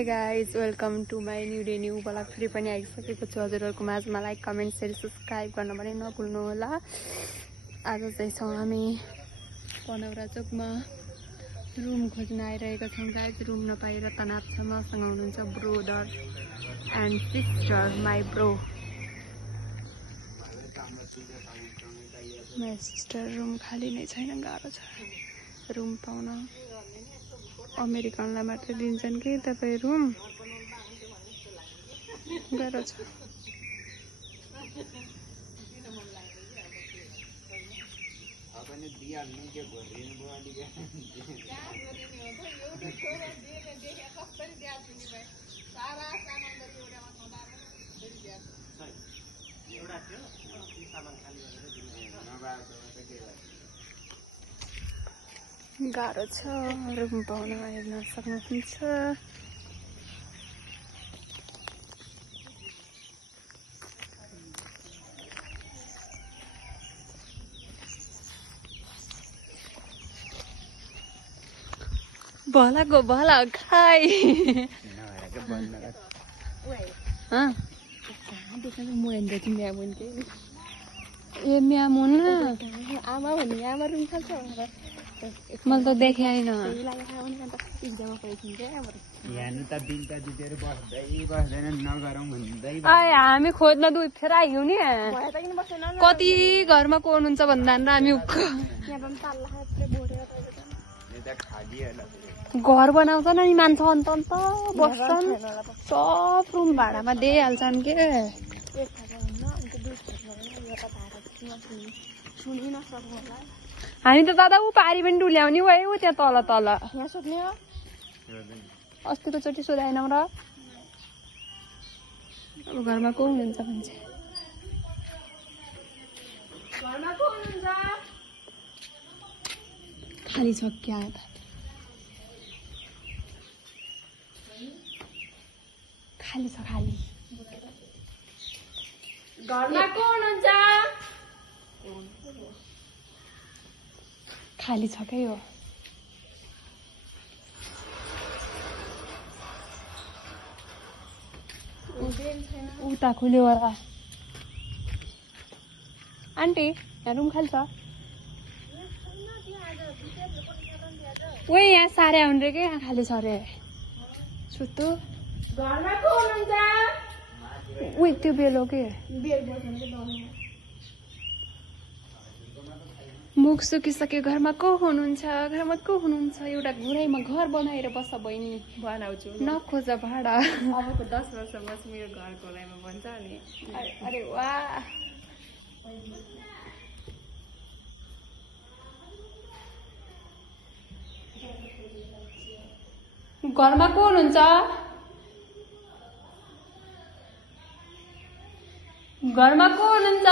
High guys welcome to my new day new blog फेरि पनि आइसकेको छु हजुरहरूको माझमा लाइक कमेन्ट सेयर सब्सक्राइब गर्न पनि नभुल्नु होला। आज चाहिँ छौँ हामी पनौरा चोकमा रुम खोज्न आइरहेका छौँ गाइज। रुम नपाएर तनाव छ। मसँग हुनुहुन्छ brother and sister my bro. My sister room खाली नै छैन, गाह्रो छ रुम पाउन। अमेरिकनलाई मात्रै दिन्छन् कि तपाईँ रुम, गाह्रो छ। गाह्रो छ रुम पाउन, हेर्न सक्नुहुन्छ। भलाको भला खाइ ए म्यामुन आमा भन्ने आमा रुम खान्छ। मैले त देखाएन। हामी खोज्न दुई फेर आइयो नि। कति घरमा को हुनुहुन्छ भन्दा हामी घर बनाउँछन् अनि मान्छे अन्त अन्त बस्छन्। सब रुम भाडामा दिइहाल्छन् के। हामी त दादा ऊ पारी पनि डुल्याउने भयो ऊ त्यहाँ तल तल। अस्तिको चोटि सोधाएनौँ र। अब घरमा को हुनुहुन्छ मान्छे? घरमा को हुनुहुन्छ? खाली छ क्या त? खाली छ खाली। घरमा को हुनुहुन्छ? खाली छ के हो? उता खुल्यो होला। आन्टी यहाँ रुम खाली छ? ओए यहाँ सारे आउनु रे के, यहाँ खाली छ रे। सुत्तु घरमा को हुनुहुन्छ? उही त्यो बेलो के मुख सुकिसक्यो। घरमा को हुनुहुन्छ? घरमा को हुनुहुन्छ? एउटा घुराइमा घर बनाएर बस्छ बहिनी। बनाउँछु, नखोज भाडा। अबको 10 वर्ष बस मेरो घर घुराइमा बन्छ नि। अरे वाह। घरमा को हुनुहुन्छ? घरमा को हुनुहुन्छ?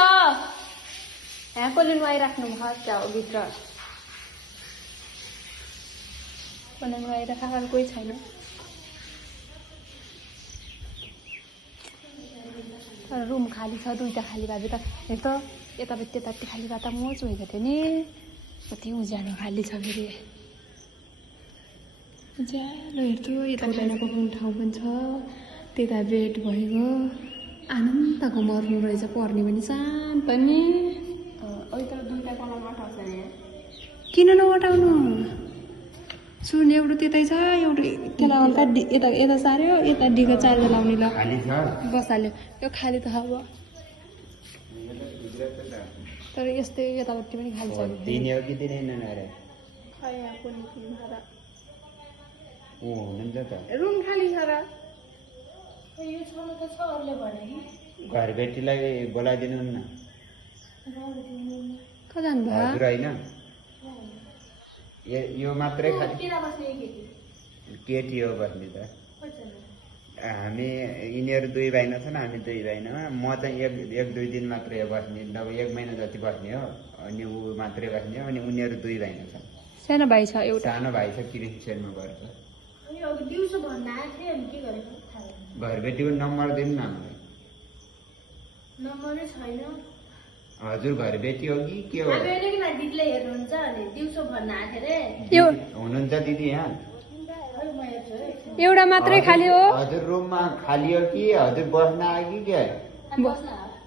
यहाँ कसले नुहाइराख्नु भएको हो भित्र? कसले नुहाइराखेर कोही छैन। तर रुम खाली छ, दुईटा खाली भए त हेर त यता त्यता खाली भए त मोच भएको थियो नि। कति उज्यालो खाली छ फेरि। उज्यालो हेर्छु। यता खाना पकाउने ठाउँ पनि छ, त्यता बेड भएको। आनन्दको मर्नु रहेछ, पर्ने पनि शान्त नि। किन नवटाउनु? सुन एउटा त्यतै छ, एउटा त्यसलाई हल्का यता यता सार्यो, यता डिको चार्जर लाउने। ल बसाल्यो यो खाली त अब। तर यस्तै यतापट्टि पनि खाली छ। रुम खाली छ र? घर बेटीलाई बोलाइदिनु न। कहाँ जानुभयो? हजुर होइन, यो मात्रै खाली केटी हो बस्ने त। हामी यिनीहरू दुई भाइ नछन्, हामी दुई भाइनमा। म चाहिँ एक दुई दिन मात्रै बस्ने, अब 1 महिना जति बस्ने हो। अनि ऊ मात्रै बस्ने हो। अनि उनीहरू दुई भाइ नछन्। सानो भाइ छ एउटा? सानो भाइ छ, क्रिस्चियनमा गर्छ। घर बेटीको नम्बर दिनु न हामीलाई। नम्बरै छैन। हजुर घर बेटी हो कि के हो? दिदीले हेर्नुहुन्छ अनि दिउँसो भन्न आएको रे। हुनुहुन्छ दिदी यहाँ? एउटा मात्रै खाली हो हजुर रुममा खाली हो कि हजुर बस्न आयो कि के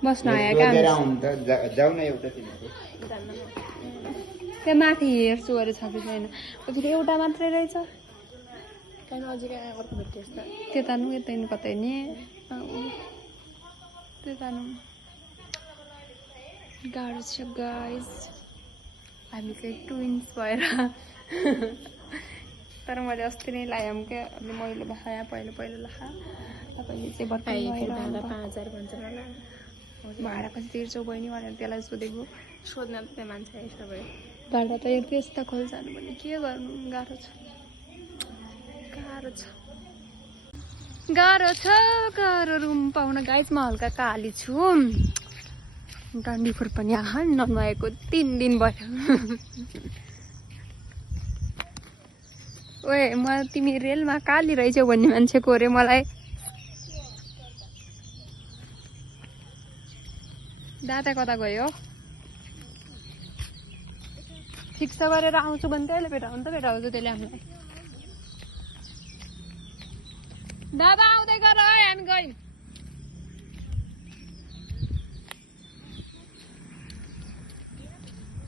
बस्न आयो काम आउनु त जाउँ न एउटा तिमीहरू त्यहाँ माथि हेर्छु अरे छ कि छैन फेरि एउटा मात्रै रहेछ त्यता नु यतै कतै नि त्यता नु गाह्रो छ गाइस हामी चाहिँ ट्विन्स भएर तर मैले अस्ति नै लायौँ क्या अलि मैलो बसाएँ पहिलो लखा तपाईँले चाहिँ भर्खर भाडा कति तिर्छौ बहिनी भनेर त्यसलाई सोधेको सोध्न त त्यहाँ मान्छे यसो भयो भाडा त त्यस्ता खोल जानु भने के गर्नु गाह्रो छ गाह्रो रुम पाउन गाइस म हल्का काली छु डन्डीफोर पनि आहा ननुहाएको 3 दिन भयो ओए म तिमी रेलमा काली रहेछौ भन्ने मान्छे कोरे मलाई दादा कता गयो फिक्स गरेर आउँछु भने त्यसले भेटाउनु त भेटाउँछु त्यसले हामीलाई दादा आउँदै गर है हामी गयौँ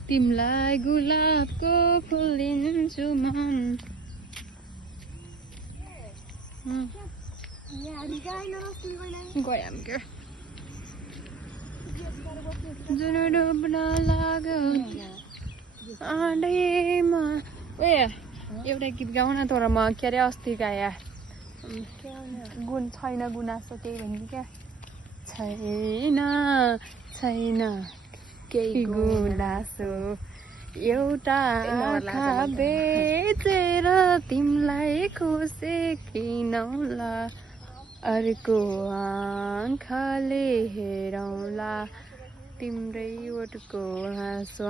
तिमलाई गुलाबको फुल दिन्छु मन गयौँ के जुन डुब्न लाग्यो आँधीमा ए एउटा गीत गाउँ न तर म के अरे अस्ति गाया गुण छैन गुनासो त्यही भन्ने क्या छैन केही गुनासो एउटा आँखा बेचेर तिमीलाई खुसी किनौला अर्को आँखाले हेरौँला तिम्रै ओठको हाँसो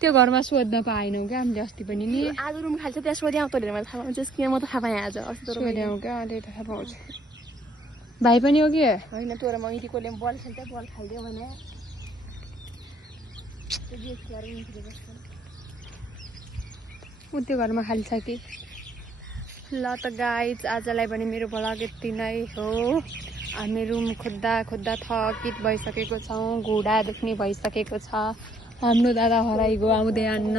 त्यो घरमा सोध्न पाएनौँ क्या हामीले अस्ति पनि नि आज रुम खाल्छ त्यहाँ सोध्याउँ तैँले मैले थाहा पाउँछ किन म त थाहा पाएँ आज अस्ति त सोध्याउँ क्या अहिले थाहा पाउँछ भाइ पनि हो कि होइन तर म इटीकोले बल खेल्छ बल खालिदियो भने ऊ त्यो घरमा खाली छ कि ल त गाइज आजलाई पनि मेरो भ्लग यति नै हो हामी रुम खोज्दा थकित भइसकेको छौँ घुँडा दुख्ने भइसकेको छ हाम्रो दादा हराइगयो आउँदै आन्न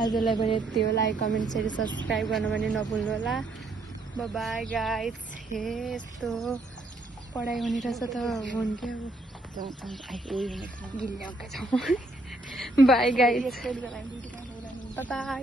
आजलाई पनि यति हो लाइक कमेन्ट सेयर सब्सक्राइब गर्नु पनि नभुल्नु होला बाई गाइज यस्तो पढाइ हुने रहेछ त हुन्थ्यो गिल्ल्याउँका छौँ बाई गाइज बाई